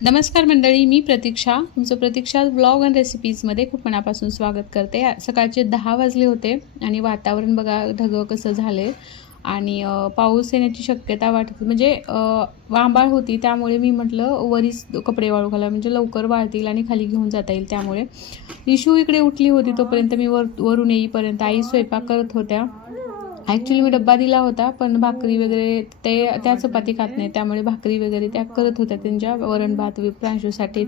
नमस्कार मंडळी, मी प्रतीक्षा. तुमचं प्रतीक्षा ब्लॉग अँड रेसिपीजमध्ये खूप मनापासून स्वागत करते. सकाळचे 10 वाजले होते आणि वातावरण बघा ढगं कसं झाले आणि पाऊस येण्याची शक्यता वाटत म्हणजे आभाळ होती. त्यामुळे मी म्हटलं वरीच कपडे वाळू घाला म्हणजे लवकर वाळतील आणि खाली घेऊन जाता येईल. त्यामुळे इशू इकडे उठली होती, तोपर्यंत मी वरून येईपर्यंत आई स्वयंपाक करत होत्या. ॲक्च्युली मी डब्बा दिला होता, पण भाकरी वगैरे त्या चपाती खात नाही, त्यामुळे भाकरी वगैरे त्या करत होत्या त्यांच्या वरण भात प्रांशूसाठी.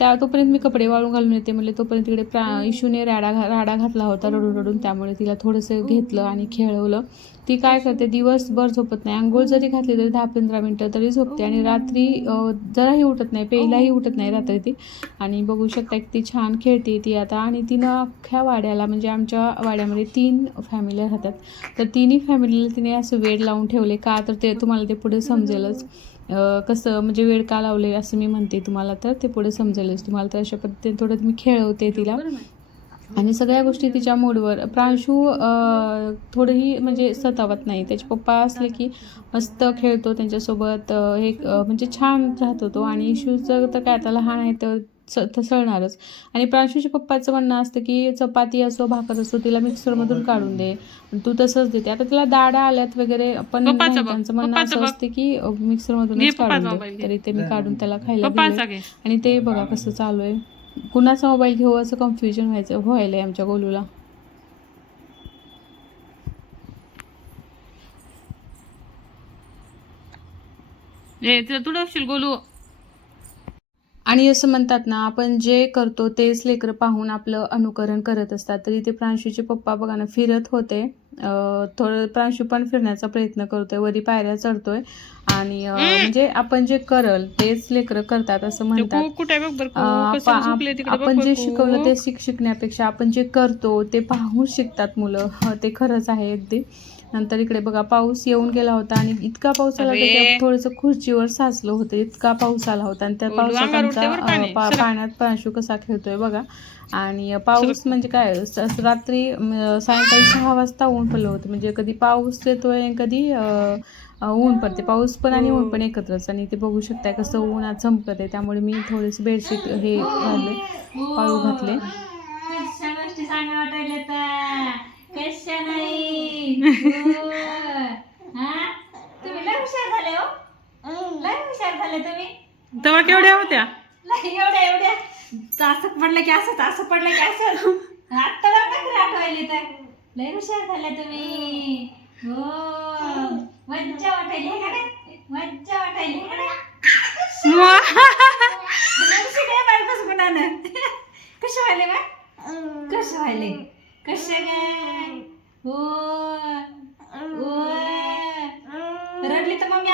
तोपर्यंत मी कपडे वाळून घालून येते म्हणले. तोपर्यंत तिकडे इशूने राडा घातला होता रडून रडून, त्यामुळे तिला थोडंसं घेतलं आणि खेळवलं. ती काय करते, दिवसभर झोपत नाही. अंघोळ जरी घातली तरी 10-15 मिनटं तरी झोपते आणि रात्री जराही उठत नाही, पेलाही उठत नाही रात्री ती. आणि बघू शकता किती छान खेळते ती आता. आणि तिनं अख्ख्या वाड्याला म्हणजे आमच्या वाड्यामध्ये 3 फॅमिली राहतात, तर तिन्ही फॅमिलीला तिने असं वेड लावून ठेवले. का तर ते तुम्हाला ते पुढे समजेलच कसं म्हणजे वेड का लावले असं मी म्हणते तुम्हाला, तर ते पुढे समजेलच तुम्हाला. तर अशा पद्धतीने थोडं मी खेळवते तिला आणि सगळ्या गोष्टी तिच्या मूडवर. प्रांशू थोडंही म्हणजे सतावत नाही. त्याचे पप्पा असले की मस्त खेळतो त्यांच्यासोबत, म्हणजे छान राहतो तो. आणि इशूचं तर काय आता लहान आहे तर सळणारच. आणि प्रांशूच्या पप्पाचं म्हणणं असतं की चपाती असो भाकर असो तिला मिक्सरमधून काढून दे, तू तसंच देते. आता तिला दाढा आल्यात वगैरे, पण त्यांचं म्हणणं असं असते की मिक्सरमधूनच काढून दे. तरी ते मी काढून त्याला खायला दिले. आणि ते बघा कसं चालू आहे, कुणाचा मोबाईल घेऊ असं कन्फ्युजन व्हायलंय आमच्या गोलूला. गोलू. आणि असं म्हणतात ना, आपण जे करतो तेच लेकरं पाहून आपलं अनुकरण करत असतात. तरी ते प्रांशूचे पप्पा बघा ना फिरत होते. थोडं प्रांशू पण फिरण्याचा प्रयत्न करतोय, वरी पायऱ्या चढतोय. आणि म्हणजे आपण जे करल तेच लेकरं करतात असं म्हणतात. आपण जे शिकवलं ते शिकण्यापेक्षा आपण जे करतो ते पाहून शिकतात मुलं. ते खरंच आहे अगदी. नंतर इकडे बघा पाऊस येऊन गेला होता आणि इतका पाऊस आला होता की थोडंसं खुर्चीवर साचलं होतं, इतका पाऊस आला होता. आणि त्या पावसात आमचा पाण्यात प्रांशू कसा खेळतोय बघा. आणि पाऊस म्हणजे काय, रात्री सायंकाळी 6 वाजता ऊन पडलं होतं. म्हणजे कधी पाऊस येतोय कधी ऊन पडते, पाऊस पण आणि ऊन पण एकत्रच. आणि ते बघू शकताय कसं ऊन चमकत आहे. त्यामुळे मी थोडेसे बेडशीट घातले, वाळू घातले. कशा नाही तुम्ही लय हुशार झाले हो, लय हुशार झाले तुम्ही. तेव्हा केवढ्या होत्या, एवढ्या असं पडलं की असं पडलं की असं. आत्ता बरं आठवायले तर लय हुशार झाले तुम्ही. हो मज्जा वाटायली का नाही, मज्जा वाटायली का नाही. कसे व्हायले बा, कसे व्हायले, कसे काय. हो रडली तर मग